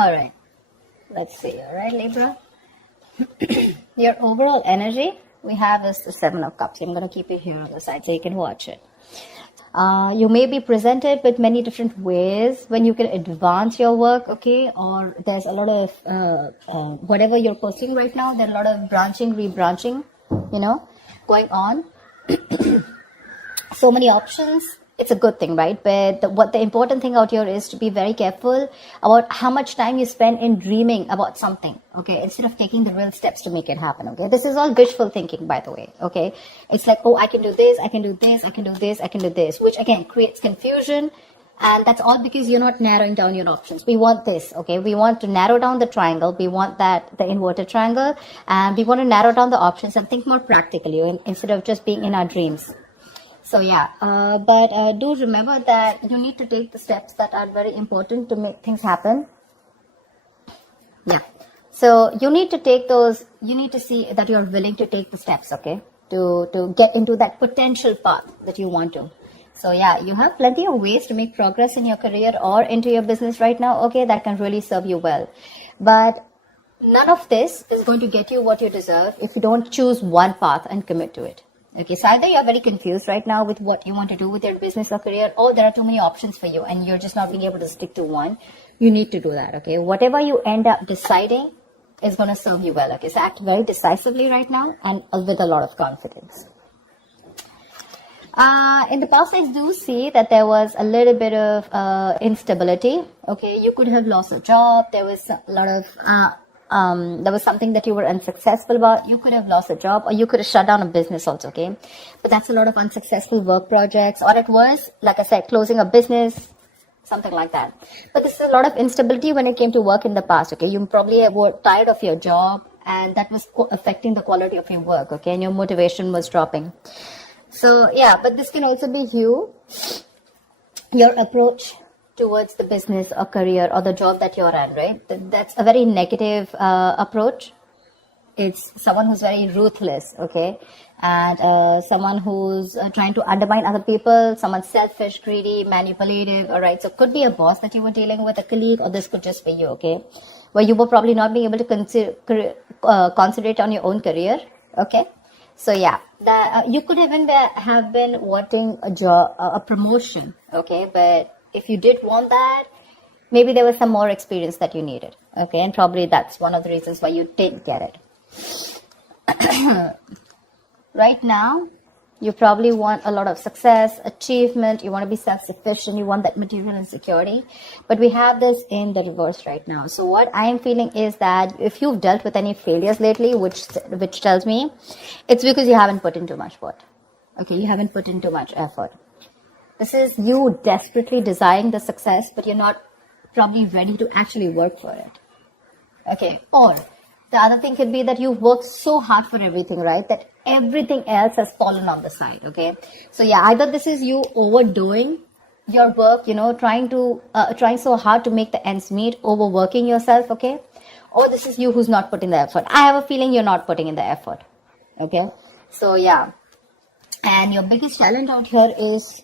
All right. Let's see. All right, Libra. Your overall energy we have is the Seven of Cups. I'm going to keep it here on the side so you can watch it. You may be presented with many different ways when you can advance your work, okay? Or there's a lot of whatever you're pursuing right now. There's a lot of branching, rebranching, going on. So many options. It's a good thing, right? But the important thing out here is to be very careful about how much time you spend in dreaming about something, okay? Instead of taking the real steps to make it happen, okay? This is all wishful thinking, by the way, okay? It's like, oh, I can do this, I can do this, I can do this, I can do this, which again creates confusion. And that's all because you're not narrowing down your options. We want this, okay? We want to narrow down the triangle. We want the inverted triangle. And we want to narrow down the options and think more practically instead of just being in our dreams. So yeah, but do remember that you need to take the steps that are very important to make things happen. Yeah. So you need to take those, you need to see that you're willing to take the steps, okay? To get into that potential path that you want to. So yeah, you have plenty of ways to make progress in your career or into your business right now, okay? That can really serve you well. But none of this is going to get you what you deserve if you don't choose one path and commit to it. Okay, so either you're very confused right now with what you want to do with your business or career, or there are too many options for you and you're just not being able to stick to one. You need to do that, okay? Whatever you end up deciding is going to serve you well, okay? So act very decisively right now and with a lot of confidence. In the past, I do see that there was a little bit of instability, okay? You could have lost a job. There was a lot of... there was something that you were unsuccessful about. You could have lost a job or you could have shut down a business also, okay? But that's a lot of unsuccessful work projects, or it was, like I said, closing a business, something like that. But this is a lot of instability when it came to work in the past, okay? You probably were tired of your job and that was affecting the quality of your work, okay? And your motivation was dropping. So yeah, but this can also be your approach towards the business or career or the job that you're in, right? That's a very negative approach. It's someone who's very ruthless, okay? And someone who's trying to undermine other people, someone selfish, greedy, manipulative, all right? So it could be a boss that you were dealing with, a colleague, or this could just be you, okay? Where you were probably not being able to concentrate on your own career, okay? So yeah, you could even have been wanting a job, a promotion, okay? But if you did want that, maybe there was some more experience that you needed, okay? And probably that's one of the reasons why you didn't get it. Right now, you probably want a lot of success, achievement, you want to be self-sufficient, you want that material and security. But we have this in the reverse right now. So what I am feeling is that if you've dealt with any failures lately, which tells me, it's because you haven't put in too much work, okay? You haven't put in too much effort. This is you desperately desiring the success, but you're not probably ready to actually work for it. Okay. Or the other thing could be that you've worked so hard for everything, right? That everything else has fallen on the side. Okay. So yeah, either this is you overdoing your work, trying so hard to make the ends meet, overworking yourself. Okay. Or this is you who's not putting the effort. I have a feeling you're not putting in the effort. Okay. So yeah. And your biggest challenge out here is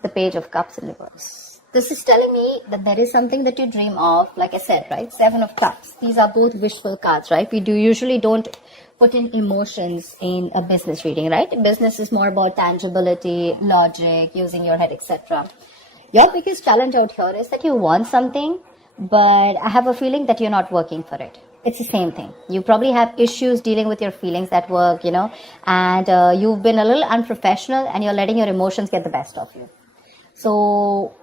the Page of Cups in reverse. This is telling me that there is something that you dream of, like I said, right? Seven of Cups. These are both wishful cards, right? We usually don't put in emotions in a business reading, right? Business is more about tangibility, logic, using your head, etc. Your biggest challenge out here is that you want something, but I have a feeling that you're not working for it. It's the same thing. You probably have issues dealing with your feelings at work, and you've been a little unprofessional and you're letting your emotions get the best of you. So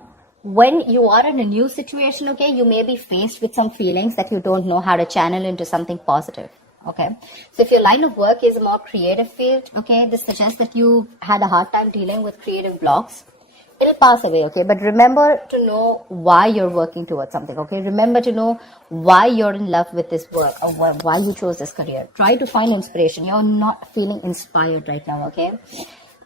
when you are in a new situation, okay, you may be faced with some feelings that you don't know how to channel into something positive. Okay. So if your line of work is a more creative field, okay, this suggests that you had a hard time dealing with creative blocks. It'll pass away, okay? But remember to know why you're working towards something, okay? Remember to know why you're in love with this work or why you chose this career. Try to find inspiration. You're not feeling inspired right now, okay?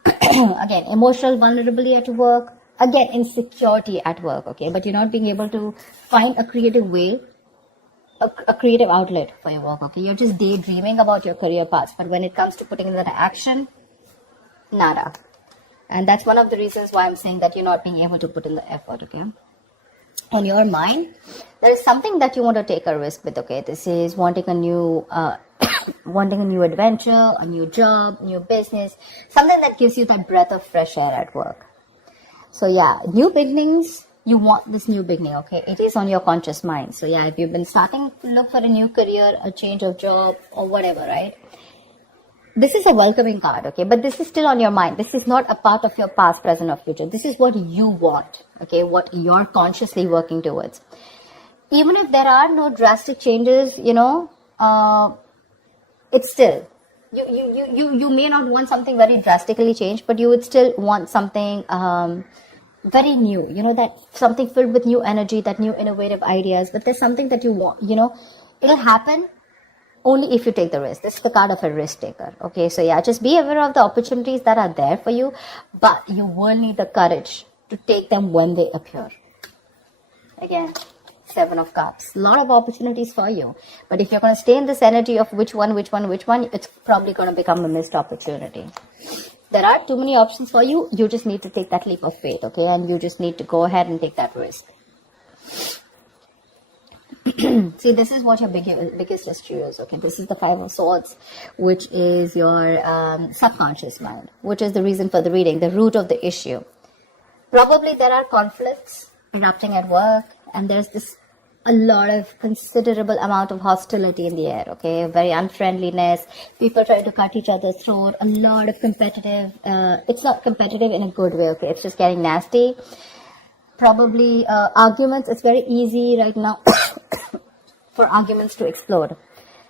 Again, emotional vulnerability at work. Again, insecurity at work, okay? But you're not being able to find a creative way, a creative outlet for your work, okay? You're just daydreaming about your career path. But when it comes to putting it into action, nada. And that's one of the reasons why I'm saying that you're not being able to put in the effort, okay? in your mind, there is something that you want to take a risk with. Okay, this is wanting a new wanting a new adventure, a new job, new business, something that gives you that breath of fresh air at work. So yeah, new beginnings, you want this new beginning. Okay, it is on your conscious mind. So yeah, if you've been starting to look for a new career, a change of job, or whatever, right, this is a welcoming card. Okay, but this is still on your mind. This is not a part of your past, present, or future. This is what you want. Okay, what you're consciously working towards. Even if there are no drastic changes, it's still, you may not want something very drastically changed, but you would still want something very new, that something filled with new energy, that new innovative ideas. But there's something that you want, it'll happen only if you take the risk. This is the card of a risk taker. Okay, so yeah, just be aware of the opportunities that are there for you, but you will need the courage to take them when they appear. Again, 7 of Cups. A lot of opportunities for you. But if you're going to stay in this energy of which one, it's probably going to become a missed opportunity. There are too many options for you. You just need to take that leap of faith, okay? And you just need to go ahead and take that risk. See, this is what your biggest issue is, okay? This is the 5 of Swords, which is your subconscious mind, which is the reason for the reading, the root of the issue. Probably there are conflicts erupting at work, and there's a lot of considerable amount of hostility in the air, okay? Very unfriendliness, people trying to cut each other's throat, a lot of competitive, it's not competitive in a good way, okay? It's just getting nasty. Probably arguments, it's very easy right now for arguments to explode.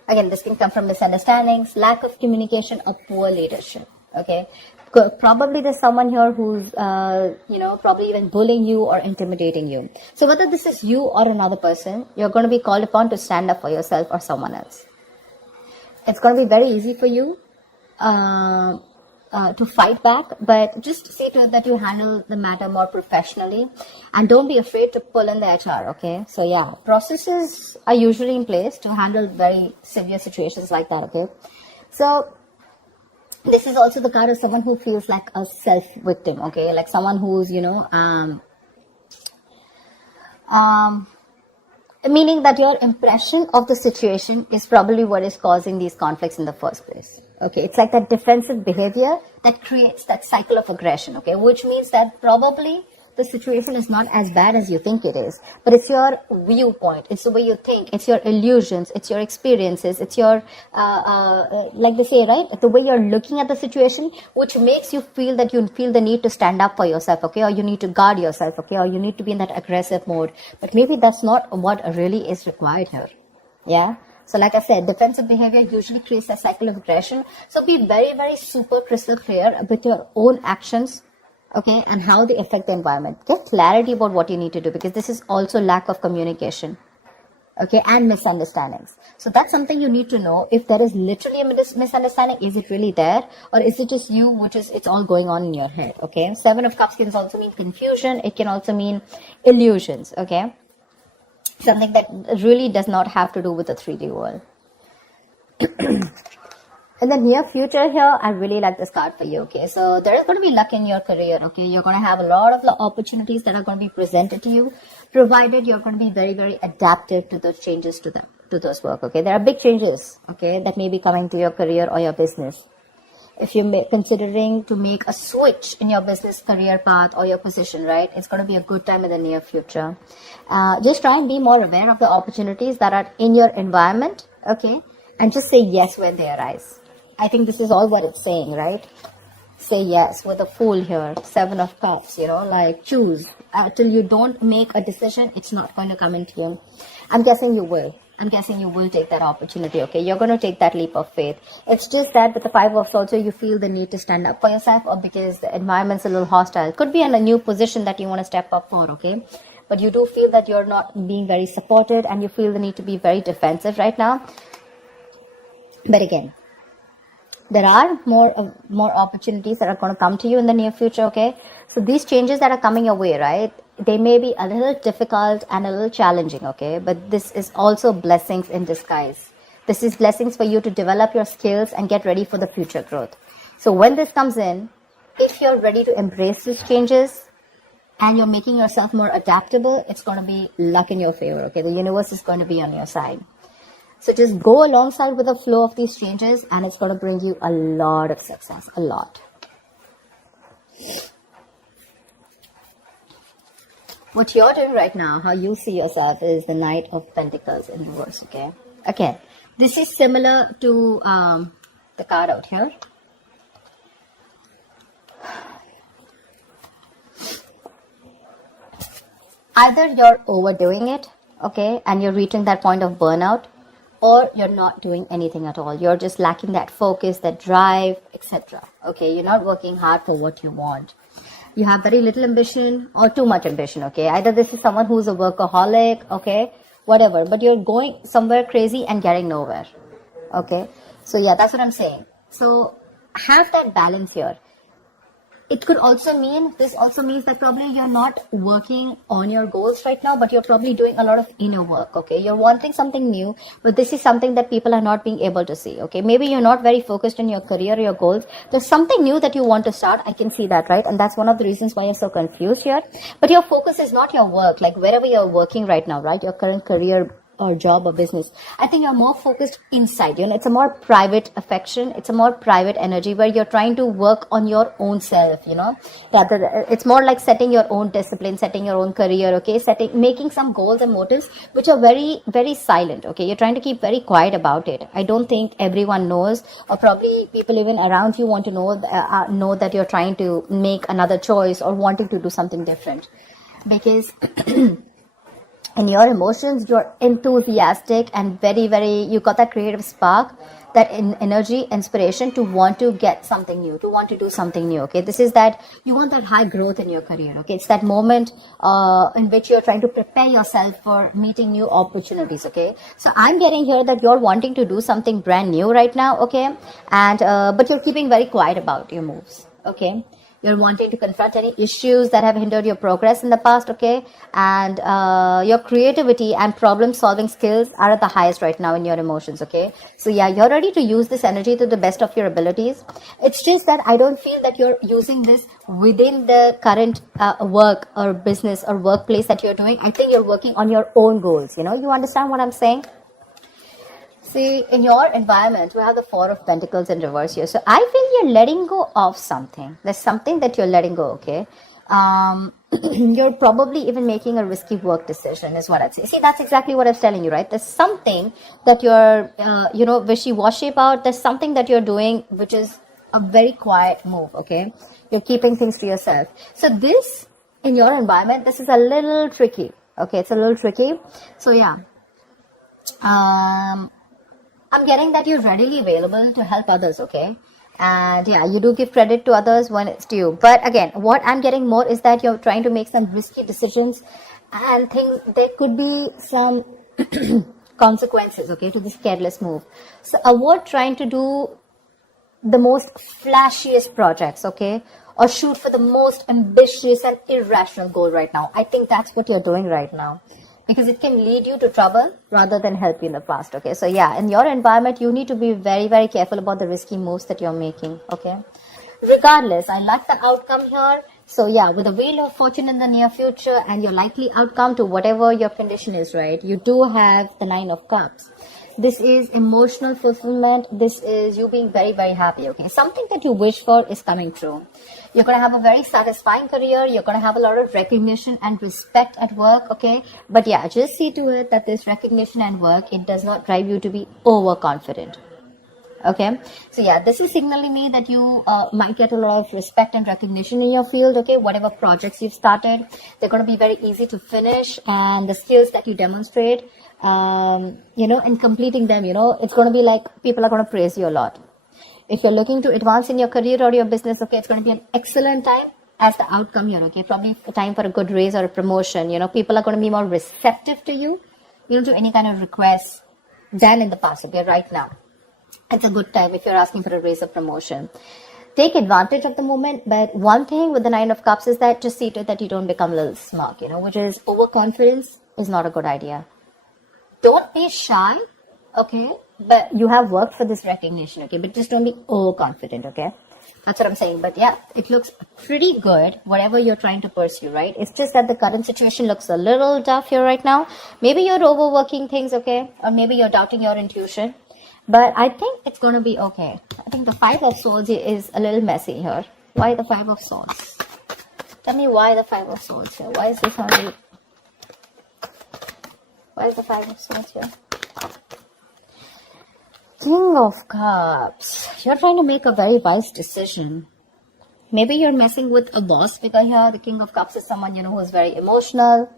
Again, this can come from misunderstandings, lack of communication, or poor leadership, okay? Probably there's someone here who's, probably even bullying you or intimidating you. So whether this is you or another person, you're going to be called upon to stand up for yourself or someone else. It's going to be very easy for you to fight back, but just see to it that you handle the matter more professionally, and don't be afraid to pull in the HR, okay? So yeah, processes are usually in place to handle very severe situations like that, okay? So this is also the card of someone who feels like a self-victim, okay? Like someone who's, meaning that your impression of the situation is probably what is causing these conflicts in the first place. Okay, it's like that defensive behavior that creates that cycle of aggression, okay? Which means that probably the situation is not as bad as you think it is, but it's your viewpoint, it's the way you think, it's your illusions, it's your experiences, it's your, like they say, right, the way you're looking at the situation, which makes you feel that you feel the need to stand up for yourself, okay, or you need to guard yourself, okay, or you need to be in that aggressive mode. But maybe that's not what really is required here. Yeah. So like I said, defensive behavior usually creates a cycle of aggression. So be very, very super crystal clear with your own actions, okay, and how they affect the environment. Get clarity about what you need to do, because this is also lack of communication, okay, and misunderstandings. So that's something you need to know. If there is literally a misunderstanding, is it really there, or is it just you, which is, it's all going on in your head, okay? 7 of Cups can also mean confusion. It can also mean illusions, okay? Something that really does not have to do with the 3D world. In the near future here, I really like this card for you, okay? So there is going to be luck in your career, okay? You're going to have a lot of opportunities that are going to be presented to you, provided you're going to be very, very adaptive to the changes to those work, okay? There are big changes, okay, that may be coming to your career or your business. If you're considering to make a switch in your business career path or your position, right, it's going to be a good time in the near future. Just try and be more aware of the opportunities that are in your environment, okay? And just say yes when they arise. I think this is all what it's saying, right? Say yes with a Fool here, 7 of Cups, like choose. Till you don't make a decision, it's not going to come into you. I'm guessing you will. I'm guessing you will take that opportunity, okay? You're going to take that leap of faith. It's just that with the 5 of Swords, you feel the need to stand up for yourself, or because the environment's a little hostile. It could be in a new position that you want to step up for, okay? But you do feel that you're not being very supported, and you feel the need to be very defensive right now. But again, there are more opportunities that are going to come to you in the near future, okay? So these changes that are coming your way, right, they may be a little difficult and a little challenging, okay? But this is also blessings in disguise. This is blessings for you to develop your skills and get ready for the future growth. So when this comes in, if you're ready to embrace these changes and you're making yourself more adaptable, it's going to be luck in your favor, okay? The universe is going to be on your side. So just go alongside with the flow of these changes, and it's going to bring you a lot of success, a lot. What you're doing right now, how you see yourself, is the Knight of Pentacles in reverse, okay? Again, this is similar to the card out here. Either you're overdoing it, okay, and you're reaching that point of burnout, or you're not doing anything at all. You're just lacking that focus, that drive, etc. Okay, you're not working hard for what you want. You have very little ambition or too much ambition, okay? Either this is someone who's a workaholic, okay, whatever, but you're going somewhere crazy and getting nowhere, okay? So yeah, that's what I'm saying. So have that balance here. It could also mean, this also means that probably you're not working on your goals right now, but you're probably doing a lot of inner work, okay? You're wanting something new, but this is something that people are not being able to see, okay? Maybe you're not very focused on your career or your goals. There's something new that you want to start. I can see that, right? And that's one of the reasons why you're so confused here. But your focus is not your work, like wherever you're working right now, right? Your current career or job or business. I think you're more focused inside, you know, it's a more private affection, it's a more private energy where you're trying to work on your own self, you know, rather it's more like setting your own discipline, setting your own career, okay, making some goals and motives which are very, very silent, okay? You're trying to keep very quiet about it. I don't think everyone knows, or probably people even around you want to know that you're trying to make another choice or wanting to do something different, because in your emotions, you're enthusiastic and very, very, you got that creative spark, that energy, inspiration to want to get something new, to want to do something new, okay? This is that, you want that high growth in your career, okay? It's that moment in which you're trying to prepare yourself for meeting new opportunities, okay? So I'm getting here that you're wanting to do something brand new right now, okay? And, but you're keeping very quiet about your moves, okay? You're wanting to confront any issues that have hindered your progress in the past, okay? And your creativity and problem-solving skills are at the highest right now in your emotions, okay? So yeah, you're ready to use this energy to the best of your abilities. It's just that I don't feel that you're using this within the current work or business or workplace that you're doing. I think you're working on your own goals, you know? You understand what I'm saying? See, in your environment, we have the Four of Pentacles in reverse here. So I feel you're letting go of something. There's something that you're letting go, okay? You're probably even making a risky work decision is what I'd say. See, that's exactly what I was telling you, right? There's something that you're, wishy-washy about. There's something that you're doing which is a very quiet move, okay? You're keeping things to yourself. So this, in your environment, this is a little tricky, okay? It's a little tricky. So yeah. I'm getting that you're readily available to help others, okay? And yeah, you do give credit to others when it's due. But again, what I'm getting more is that you're trying to make some risky decisions and things, there could be some consequences, okay, to this careless move. So avoid trying to do the most flashiest projects, okay? Or shoot for the most ambitious and irrational goal right now. I think that's what you're doing right now, because it can lead you to trouble rather than help you in the past, okay? So yeah, in your environment, you need to be very, very careful about the risky moves that you're making, okay? Regardless, I like the outcome here. So yeah, with the Wheel of Fortune in the near future and your likely outcome to whatever your condition is, right? You do have the Nine of Cups. This is emotional fulfillment. This is you being very, very happy, okay? Something that you wish for is coming true. You're going to have a very satisfying career. You're going to have a lot of recognition and respect at work, okay? But yeah, just see to it that this recognition and work, it does not drive you to be overconfident, okay? So yeah, this is signaling me that you might get a lot of respect and recognition in your field, okay? Whatever projects you've started, they're going to be very easy to finish, and the skills that you demonstrate, in completing them, it's going to be like people are going to praise you a lot. If you're looking to advance in your career or your business, okay, it's going to be an excellent time as the outcome here, okay? Probably a time for a good raise or a promotion, people are going to be more receptive to you, to any kind of requests than in the past, okay, right now. It's a good time if you're asking for a raise or promotion. Take advantage of the moment, but one thing with the Nine of Cups is that just see to it that you don't become a little smug, which is overconfidence is not a good idea. Don't be shy, okay? But you have worked for this recognition, okay? But just don't be overconfident, okay? That's what I'm saying. But yeah, it looks pretty good, whatever you're trying to pursue, right? It's just that the current situation looks a little tough here right now. Maybe you're overworking things, okay? Or maybe you're doubting your intuition. But I think it's going to be okay. I think the Five of Swords is a little messy here. Why the Five of Swords? Tell me why the Five of Swords here. Why is this only... Why is the Five of Swords here? King of Cups. You're trying to make a very wise decision. Maybe you're messing with a boss because here the King of Cups is someone, you know, who's very emotional.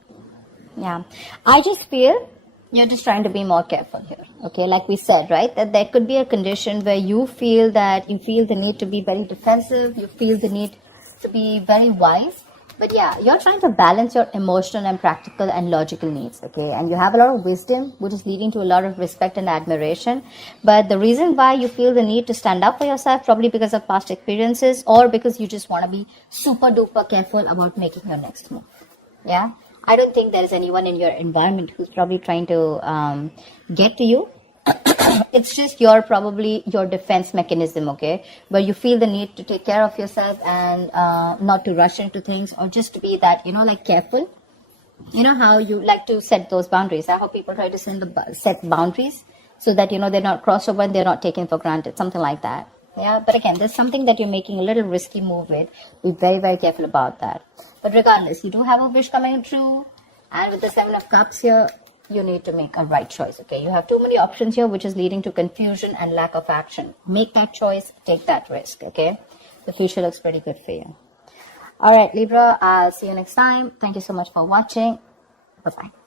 Yeah. I just feel you're just trying to be more careful here. Okay. Like we said, right? That there could be a condition where you feel the need to be very defensive. You feel the need to be very wise. But yeah, you're trying to balance your emotional and practical and logical needs, okay? And you have a lot of wisdom, which is leading to a lot of respect and admiration. But the reason why you feel the need to stand up for yourself, probably because of past experiences or because you just want to be super duper careful about making your next move. Yeah? I don't think there's anyone in your environment who's probably trying to get to you. It's just your defense mechanism, okay, where you feel the need to take care of yourself and not to rush into things, or just to be that, you know, like careful. You know how you like to set those boundaries. I hope people try to set boundaries so that, you know, they're not crossed over and they're not taken for granted, something like that. Yeah, but again, there's something that you're making a little risky move with. Be very, very careful about that. But regardless, you do have a wish coming true, and with the Seven of Cups here, you need to make a right choice, okay? You have too many options here, which is leading to confusion and lack of action. Make that choice, take that risk, okay? The future looks pretty good for you. All right, Libra, I'll see you next time. Thank you so much for watching. Bye-bye.